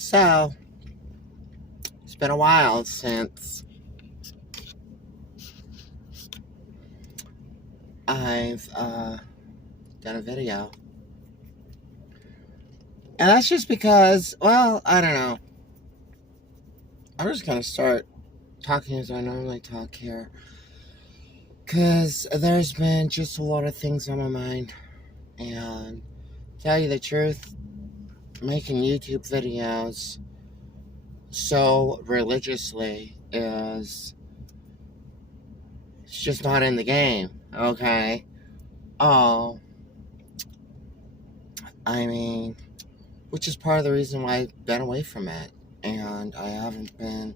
So, it's been a while since I've done a video. And that's just because, well, I don't know. I'm just going to start talking as I normally talk here. Because there's been just a lot of things on my mind. And to tell you the truth, making YouTube videos so religiously is it's just not in the game, okay? Oh, I mean, which is part of the reason why I've been away from it. And I haven't been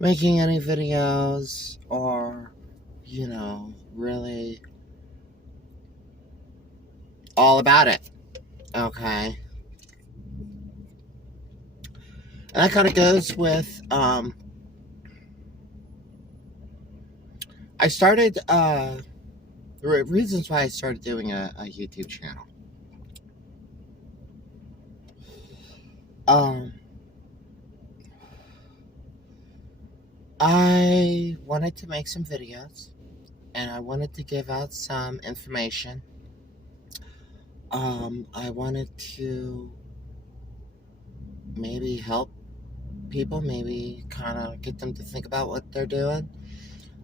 making any videos or, really all about it, okay? And that kind of goes with, I started, reasons why I started doing a YouTube channel. I wanted to make some videos, and I wanted to give out some information. I wanted to maybe help people, maybe kind of get them to think about what they're doing.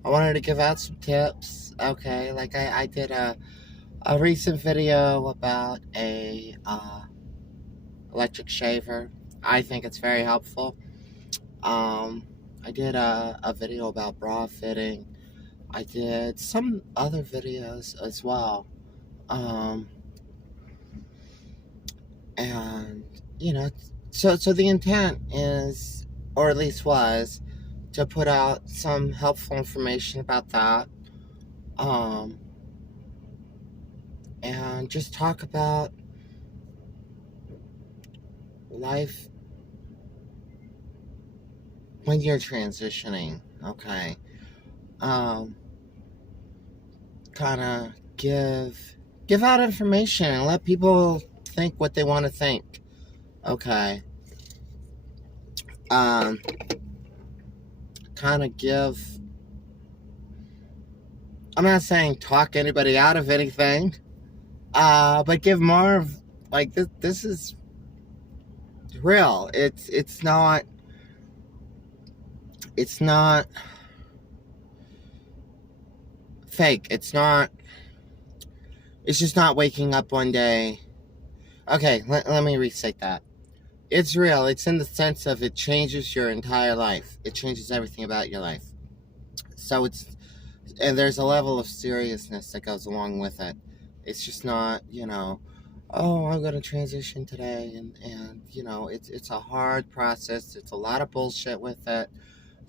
I wanted to give out some tips, okay? Like I did a recent video about a electric shaver. I think it's very helpful. I did a video about bra fitting. I did some other videos as well. And, so the intent is, or at least was, to put out some helpful information about that. And just talk about life when you're transitioning, okay? Kind of give out information and let people think what they want to think, okay? Kind of give, I'm not saying talk anybody out of anything, but give more of, like, this is real. It's not fake. It's just not waking up one day. Okay, let me restate that. It's real. It's in the sense of it changes your entire life. It changes everything about your life. So and there's a level of seriousness that goes along with it. It's just not, oh, I'm going to transition today. And it's a hard process. It's a lot of bullshit with it.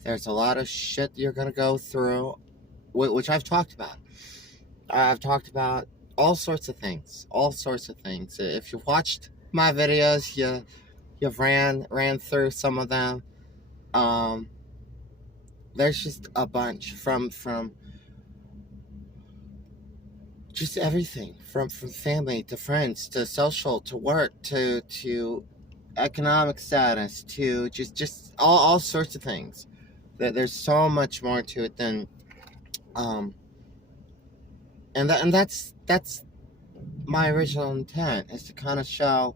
There's a lot of shit you're going to go through, which I've talked about. I've talked about all sorts of things. If you've watched my videos, you've ran through some of them. There's just a bunch from just everything, from family to friends to social to work to economic status to just all sorts of things. There's so much more to it than and that's my original intent, is to kind of show,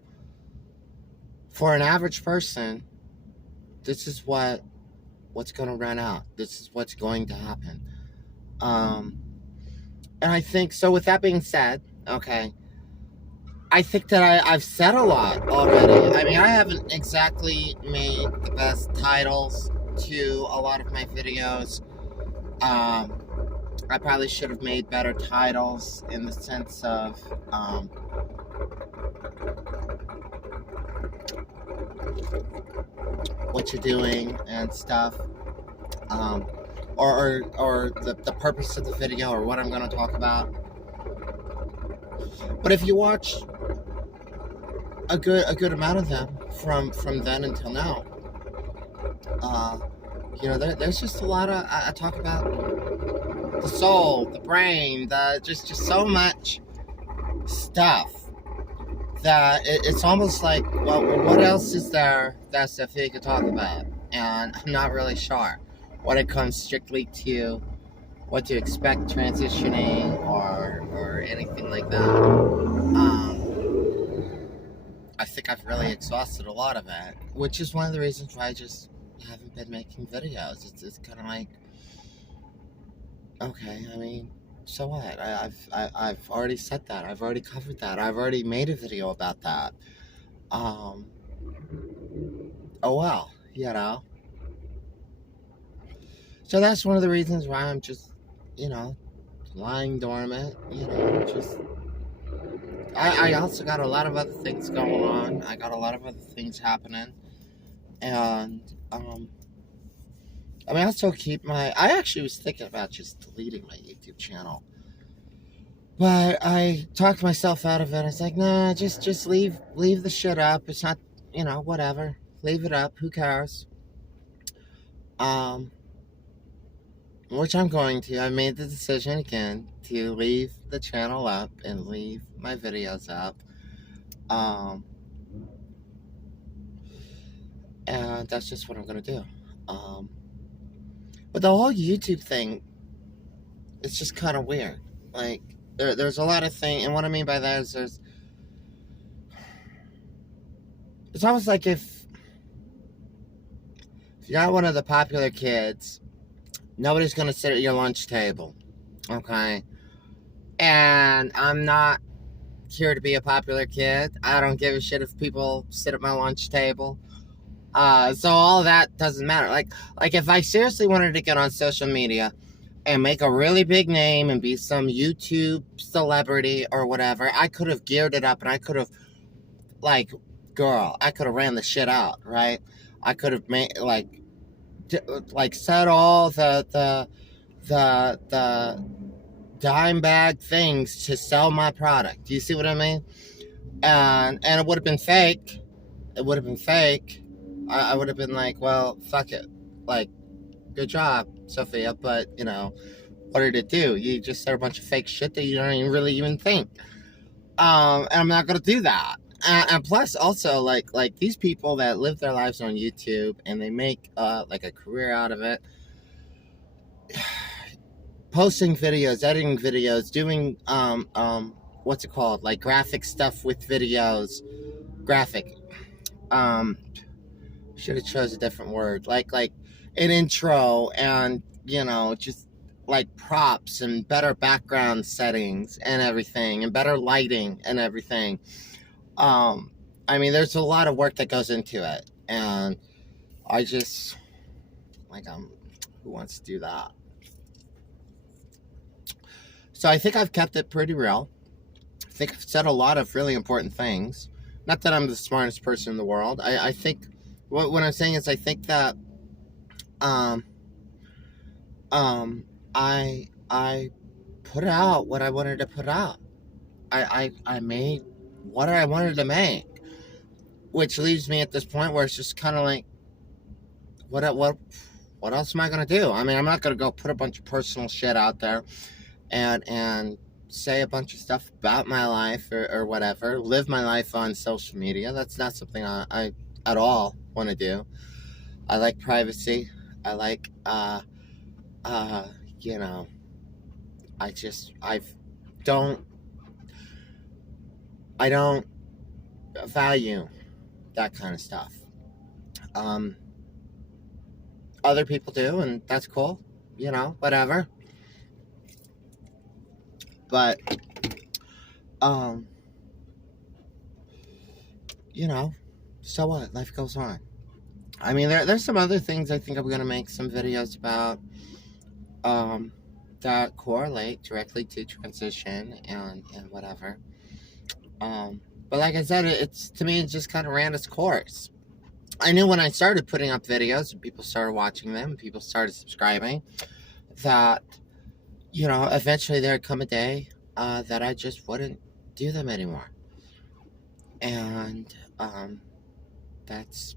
for an average person, this is what's going to run out. This is what's going to happen. And I think, so with that being said, okay, I think that I've said a lot already. I mean, I haven't exactly made the best titles to a lot of my videos. I probably should have made better titles in the sense of what you're doing and stuff, or the purpose of the video, or what I'm going to talk about. But if you watch a good amount of them from then until now, there's just a lot of, I talk about the soul, the brain, just so much stuff it's almost like, well, what else is there that Sophia could talk about? And I'm not really sure when it comes strictly to what to expect transitioning or anything like that. I think I've really exhausted a lot of it, which is one of the reasons why I just haven't been making videos. It's kind of like, okay, I mean, so what? I've already said that. I've already covered that. I've already made a video about that. Um, oh well, you know. So that's one of the reasons why I'm just, you know, lying dormant. You know, just. I also got a lot of other things going on. I got a lot of other things happening, and I mean, I also keep my. I actually was thinking about just deleting my YouTube channel. But I talked myself out of it. I was like, nah, just leave the shit up. It's not, you know, whatever. Leave it up. Who cares? Um, which I'm going to. I made the decision again to leave the channel up and leave my videos up. Um, and that's just what I'm gonna do. But the whole YouTube thing, it's just kind of weird. Like, there's a lot of things, and what I mean by that is it's almost like if you're not one of the popular kids, nobody's gonna sit at your lunch table, okay? And I'm not here to be a popular kid. I don't give a shit if people sit at my lunch table. So all that doesn't matter. Like if I seriously wanted to get on social media and make a really big name and be some YouTube celebrity or whatever, I could have geared it up and I could have, like, I could have ran the shit out, right? I could have made, like said all the dime bag things to sell my product. Do you see what I mean? And it would have been fake. It would have been fake. I would have been like, well, fuck it. Like, good job, Sophia, but, you know, what did it do? You just said a bunch of fake shit that you don't even really even think. And I'm not going to do that. And plus, also, like these people that live their lives on YouTube and they make, like, a career out of it, posting videos, editing videos, doing, what's it called? Like, graphic stuff with videos. Graphic. Should have chose a different word. Like an intro and, you know, just like props and better background settings and everything and better lighting and everything. I mean, there's a lot of work that goes into it, and I just, like, who wants to do that? So I think I've kept it pretty real. I think I've said a lot of really important things. Not that I'm the smartest person in the world. I think what I'm saying is I think that I put out what I wanted to put out. I made what I wanted to make, which leaves me at this point where it's just kind of like, what else am I gonna do? I mean, I'm not gonna go put a bunch of personal shit out there and say a bunch of stuff about my life or whatever. Live my life on social media. That's not something I at all want to do. I like privacy. I like you know, I don't value that kind of stuff. Other people do, and that's cool, you know, whatever. But you know, so what? Life goes on. I mean, there's some other things I think I'm gonna make some videos about that correlate directly to transition and whatever. But like I said, it's to me, it just kind of ran its course. I knew when I started putting up videos and people started watching them, and people started subscribing, that, you know, eventually there'd come a day that I just wouldn't do them anymore. And that's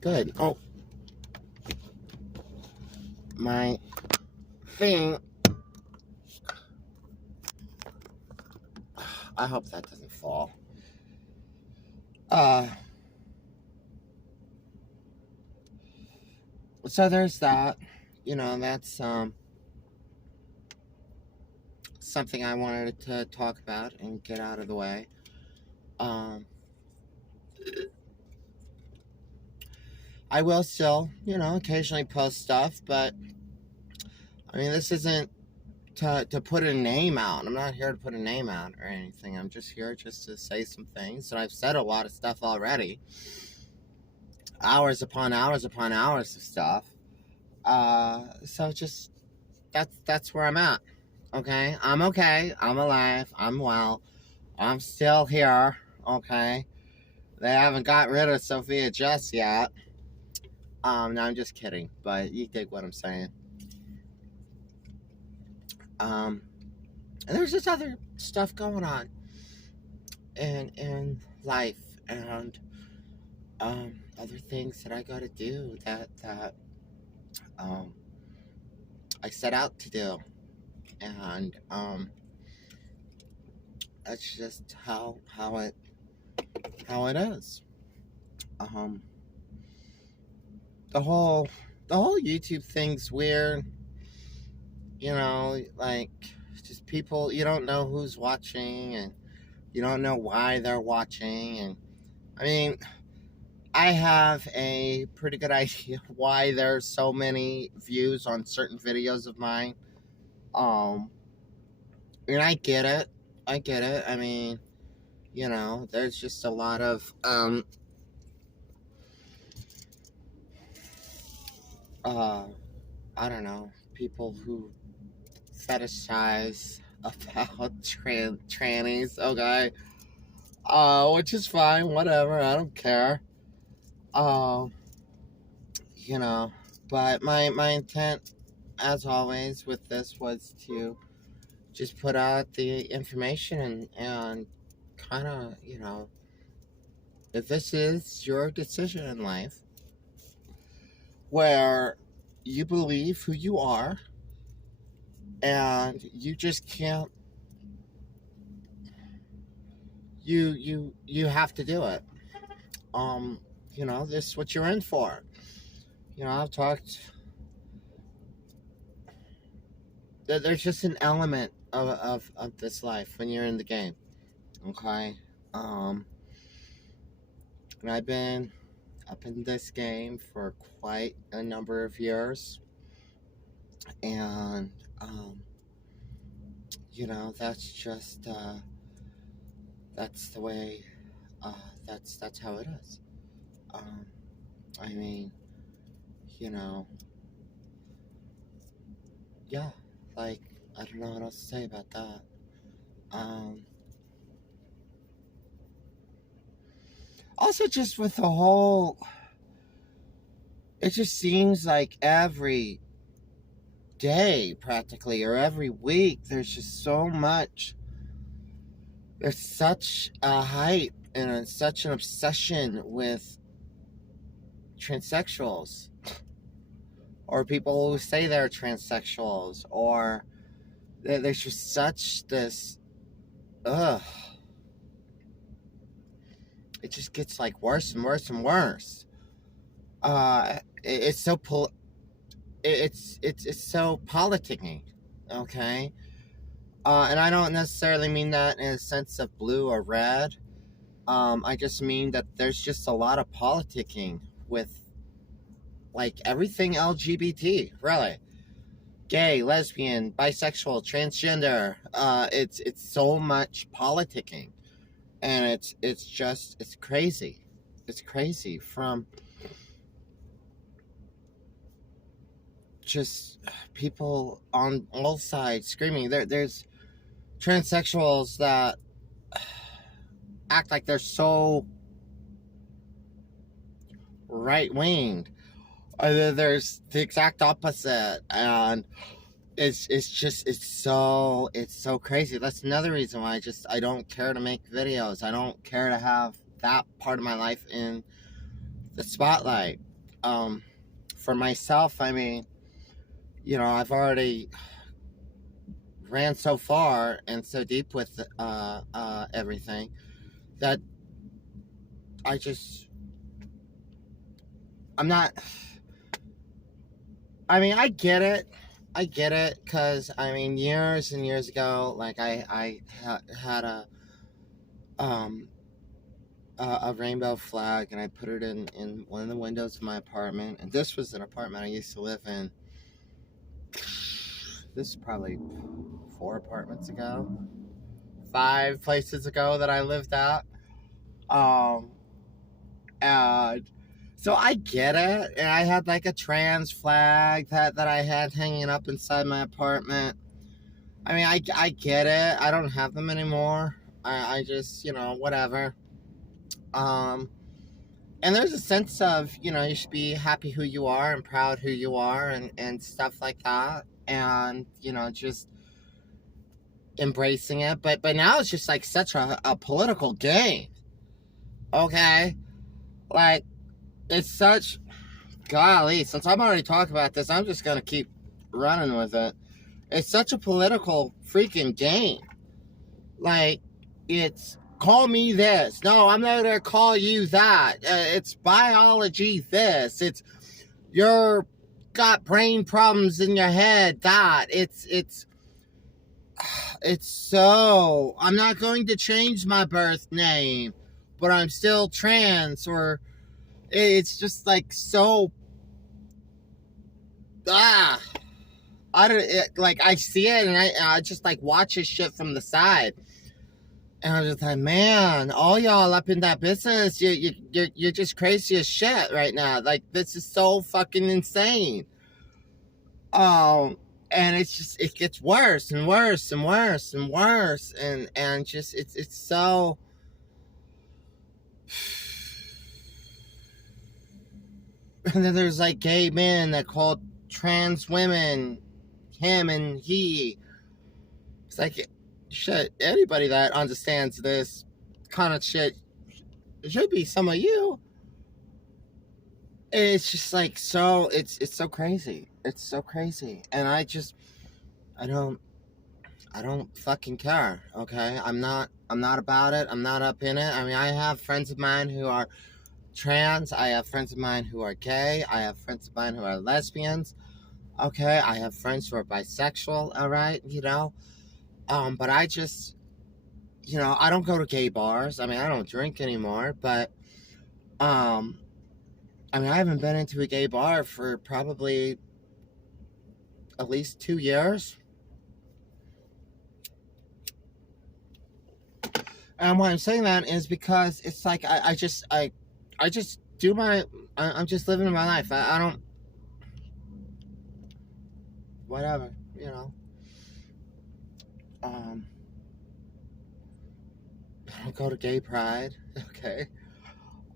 good. Oh, my thing. I hope that doesn't fall. Uh, so there's that. That's something I wanted to talk about and get out of the way. Um, I will still, occasionally post stuff, but I mean, this isn't to put a name out. I'm not here to put a name out or anything. I'm just here just to say some things. And I've said a lot of stuff already. Hours upon hours upon hours of stuff. So just that's where I'm at. Okay? I'm okay. I'm alive. I'm well. I'm still here. Okay? They haven't got rid of Sophia just yet. No, I'm just kidding, but you dig what I'm saying. And there's just other stuff going on in life, and other things that I gotta do that um I set out to do, and that's just how it is. Um, the whole YouTube thing's weird. Like, just people, you don't know who's watching, and you don't know why they're watching. And I mean, I have a pretty good idea why there's so many views on certain videos of mine. And I get it. I mean, there's just a lot of I don't know, people who fetishize about trannies, okay? Which is fine, whatever, I don't care. Um, you know, but my intent, as always, with this was to just put out the information and kind of, if this is your decision in life, where you believe who you are and you just can't, you have to do it. This is what you're in for. I've talked that there's just an element of this life when you're in the game. Okay. And I've been up in this game for quite a number of years, and that's just that's the way, that's how it is. um I mean, you know yeah, like, I don't know what else to say about that. um Also, just with the whole, it just seems like every day practically, or every week, there's just so much, there's such a hype and such an obsession with transsexuals, or people who say they're transsexuals, or there's just such this, ugh, it just gets like worse and worse and worse. It's so it's so politicking, okay? And I don't necessarily mean that in a sense of blue or red. I just mean that there's just a lot of politicking with, like, everything LGBT, really. Gay, lesbian, bisexual, transgender. It's so much politicking, and it's crazy. It's crazy, from just people on all sides screaming. There's transsexuals that act like they're so right winged. There's the exact opposite, and it's so crazy. That's another reason why I don't care to make videos. I don't care to have that part of my life in the spotlight. For myself, I mean, I've already ran so far and so deep with everything that I just I'm not. I mean, I get it. I get it, because I mean, years and years ago, like had um a rainbow flag, and I put it in one of the windows of my apartment. And this was an apartment I used to live in. This is probably 4 apartments ago, 5 places ago that I lived at. Um, and so I get it. And I had like a trans flag that I had hanging up inside my apartment. I mean, I get it. I don't have them anymore. I just, whatever. Um, and there's a sense of, you should be happy who you are and proud who you are, and stuff like that. And, just embracing it. But now it's just like such a political game. Okay? Like, it's such, golly, since I'm already talking about this, I'm just going to keep running with it. It's such a political freaking game. Like, it's call me this. No, I'm not going to call you that. It's biology this. It's you're got brain problems in your head that. It's so, I'm not going to change my birth name, but I'm still trans. Or it's just like so, I don't, like, I see it, and I just like watch his shit from the side, and I'm just like, man, all y'all up in that business, you're just crazy as shit right now. Like, this is so fucking insane. And it's just, it gets worse and worse and worse and worse, and just it's so. And then there's like gay men that call trans women him and he. It's like, shit, anybody that understands this kind of shit, it should be some of you. It's just like, so it's so crazy. It's so crazy. And I don't fucking care. Okay? I'm not about it. I'm not up in it. I mean, I have friends of mine who are trans. I have friends of mine who are gay. I have friends of mine who are lesbians. Okay? I have friends who are bisexual, all right? But I just, I don't go to gay bars. I mean, I don't drink anymore, but I mean, I haven't been into a gay bar for probably at least 2 years. And why I'm saying that is because it's like I just do I'm just living my life. I don't, whatever, I don't go to gay pride. Okay.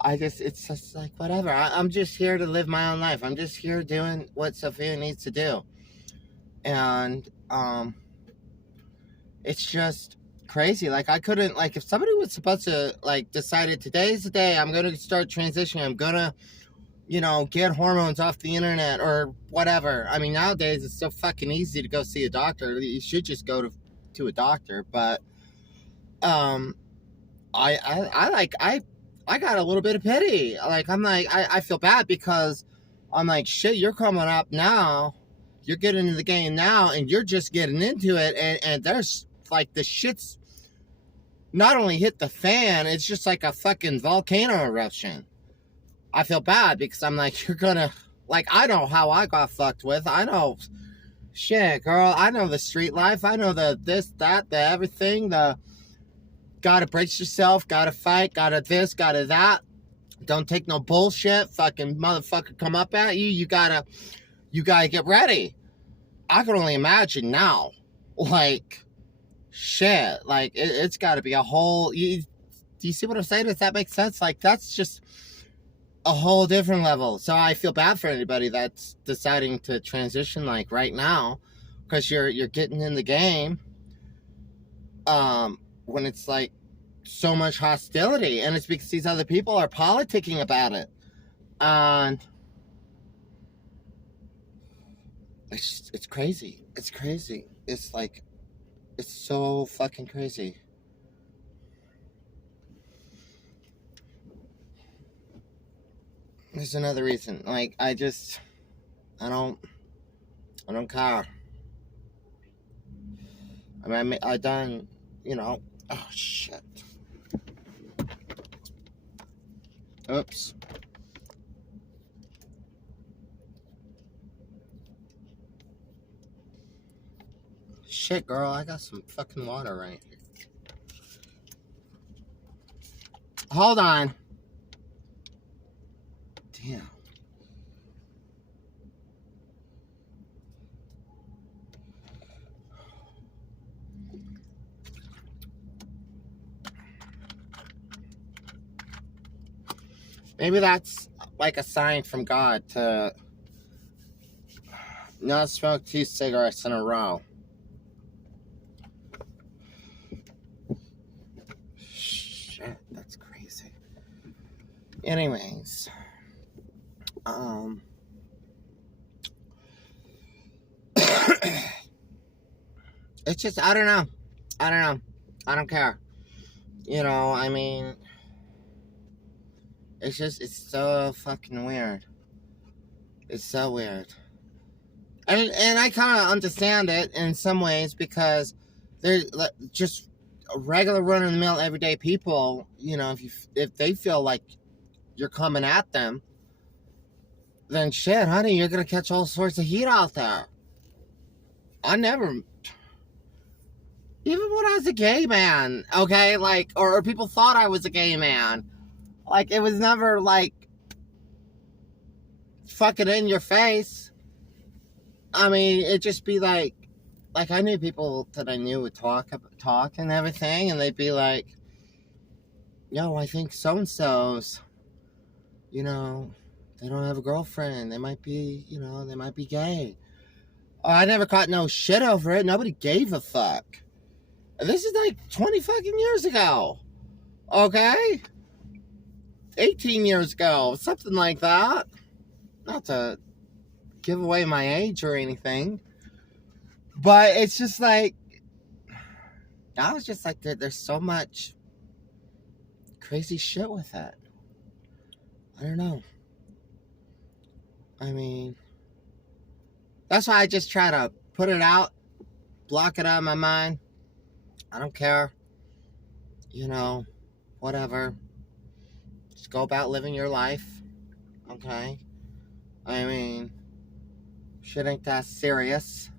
It's just like, whatever. I'm just here to live my own life. I'm just here doing what Sophia needs to do. And it's just crazy. Like, I couldn't, like, if somebody was supposed to, like, decided today's the day I'm going to start transitioning, I'm going to, get hormones off the internet or whatever. I mean, nowadays it's so fucking easy to go see a doctor. You should just go to a doctor. But I got a little bit of pity. Like, I'm like, I feel bad, because I'm like, shit, you're coming up now. You're getting into the game now, and you're just getting into it. And there's, like, the shit's not only hit the fan, it's just like a fucking volcano eruption. I feel bad, because I'm like, you're gonna, like, I know how I got fucked with. I know, shit, girl. I know the street life. I know the this, that, the everything, the gotta brace yourself, gotta fight, gotta this, gotta that. Don't take no bullshit. Fucking motherfucker come up at you. You gotta get ready. I can only imagine now. Like, shit. Like, it's gotta be a whole. Do you see what I'm saying? Does that make sense? Like, that's just a whole different level. So I feel bad for anybody that's deciding to transition, like, right now, because you're getting in the game. When it's like so much hostility, and it's because these other people are politicking about it, and it's crazy. It's like, It's so fucking crazy. There's another reason. Like, I don't care. I mean, I done, you know, oh shit. Oops. Shit, girl, I got some fucking water right here. Hold on. Damn. Maybe that's like a sign from God to not smoke 2 cigarettes in a row. Shit, that's crazy. Anyways, it's just, I don't know. I don't care. You know, I mean, it's so fucking weird. It's so weird. And I kind of understand it in some ways because they're just regular run-of-the-mill everyday people. You know, if they feel like you're coming at them, then shit, honey, you're gonna catch all sorts of heat out there. I never, even when I was a gay man, okay, like, or people thought I was a gay man, like, it was never like fucking in your face. I mean, it'd just be like I knew people that I knew would talk and everything, and they'd be like, yo, I think so-and-so's, you know, they don't have a girlfriend. They might be, you know, they might be gay. Oh, I never caught no shit over it. Nobody gave a fuck. This is like 20 fucking years ago. Okay? 18 years ago. Something like that. Not to give away my age or anything. But it's just like, I was just like, there's so much crazy shit with that. I don't know. I mean, that's why I just try to put it out, block it out of my mind. I don't care. You know, whatever. Just go about living your life. Okay? I mean, shit ain't that serious.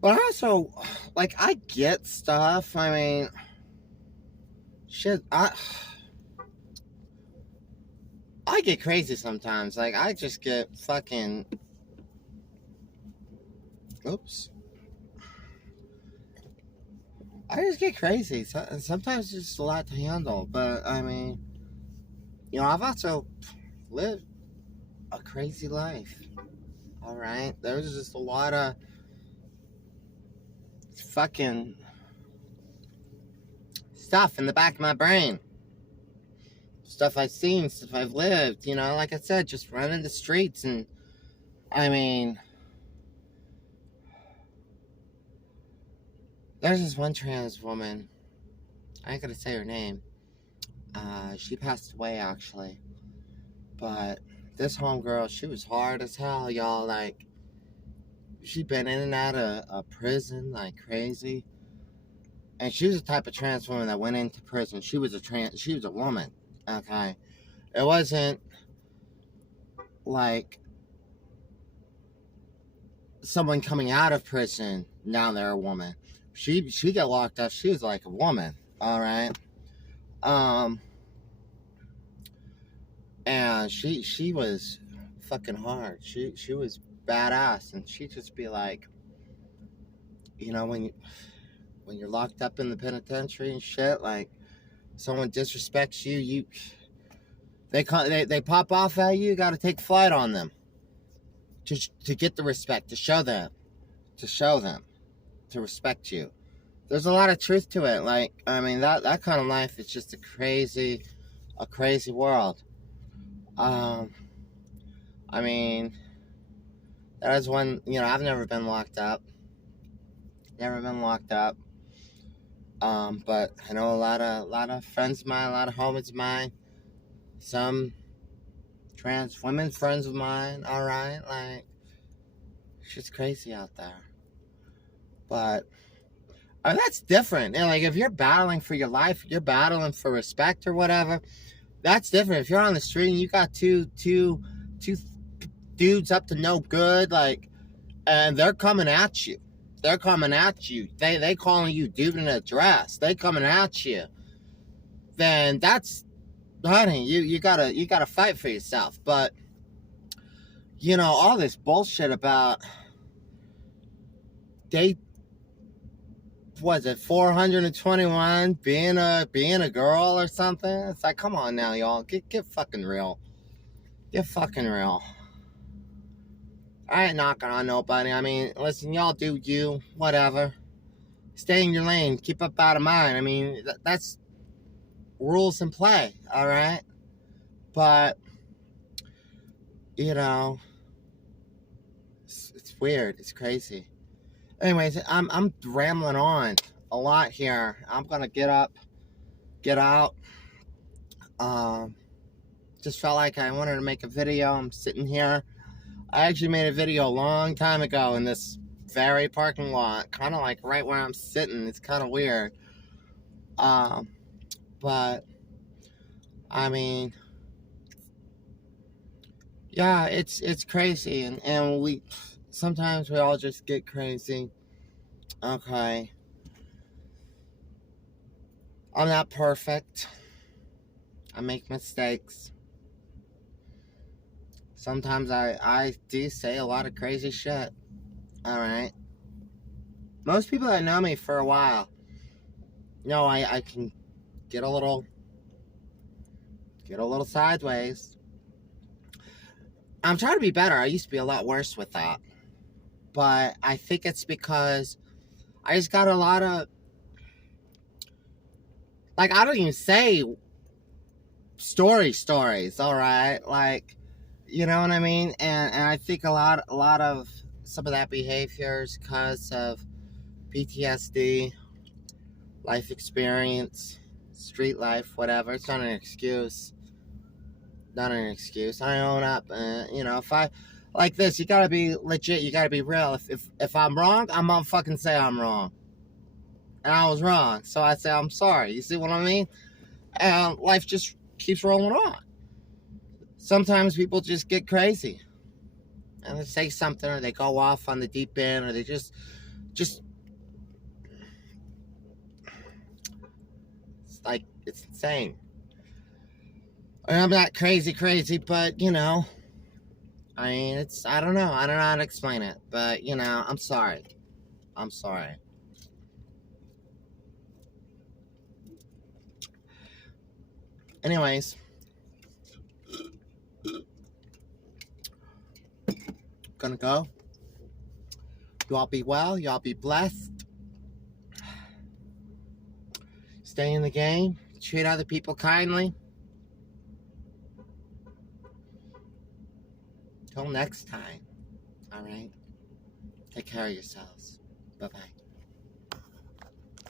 But also, like, I get stuff. I mean, shit, I get crazy sometimes. Like, I just get fucking... Oops. I just get crazy. Sometimes it's just a lot to handle. But, I mean, you know, I've also lived a crazy life. All right? There's just a lot of fucking stuff in the back of my brain. Stuff I've seen, stuff I've lived. You know, like I said, just running the streets. And, I mean... There's this one trans woman. I ain't gonna say her name. She passed away, actually. But this homegirl, she was hard as hell, y'all. Like, she been in and out of prison like crazy. And she was the type of trans woman that went into prison. She was a woman. Okay. It wasn't like someone coming out of prison, now they're a woman. She got locked up. She was like a woman. All right. And she was fucking hard. She was badass, and she'd just be like, you know, when you're locked up in the penitentiary and shit, like someone disrespects you, they pop off at you. You got to take flight on them to get the respect, to show them to respect you. There's a lot of truth to it. Like, I mean, that kind of life is just a crazy world. I mean, that is one, you know, I've never been locked up. never been locked up. But I know a lot of friends of mine, a lot of homies of mine, some trans women friends of mine. All right, like it's just crazy out there. But that's different. And like if you're battling for your life, you're battling for respect or whatever. That's different. If you're on the street and you got two dudes up to no good, like, and they're coming at you. They're coming at you. They calling you dude in a dress. They coming at you. Then that's, honey, you gotta fight for yourself. But all this bullshit about they was it 421 being a girl or something. It's like, come on now, y'all, get fucking real. Get fucking real. I ain't knocking on nobody. I mean, listen, y'all do you, whatever. Stay in your lane. Keep up out of mine. I mean, that's rules in play, all right? But, it's weird. It's crazy. Anyways, I'm rambling on a lot here. I'm going to get out. Just felt like I wanted to make a video. I'm sitting here. I actually made a video a long time ago in this very parking lot, kind of like right where I'm sitting. It's kind of weird. But I mean, yeah, it's crazy, and we sometimes we all just get crazy. Okay, I'm not perfect. I make mistakes. Sometimes I do say a lot of crazy shit. Alright. Most people that know me for a while know I can get a little sideways. I'm trying to be better. I used to be a lot worse with that. But I think it's because I just got a lot of, like, I don't even say stories, alright? Like, you know what I mean? And I think a lot of some of that behavior is because of PTSD, life experience, street life, whatever. It's not an excuse. Not an excuse. I own up. If I like this, you gotta be legit. You gotta be real. If I'm wrong, I'm gonna fucking say I'm wrong, and I was wrong. So I say I'm sorry. You see what I mean? And life just keeps rolling on. Sometimes people just get crazy, and they say something, or they go off on the deep end, or they just it's like it's insane. And I'm not crazy, but I mean, I don't know how to explain it, but I'm sorry. Anyways, gonna go. You all be well, you all be blessed. Stay in the game, treat other people kindly. Till next time, alright? Take care of yourselves. Bye-bye.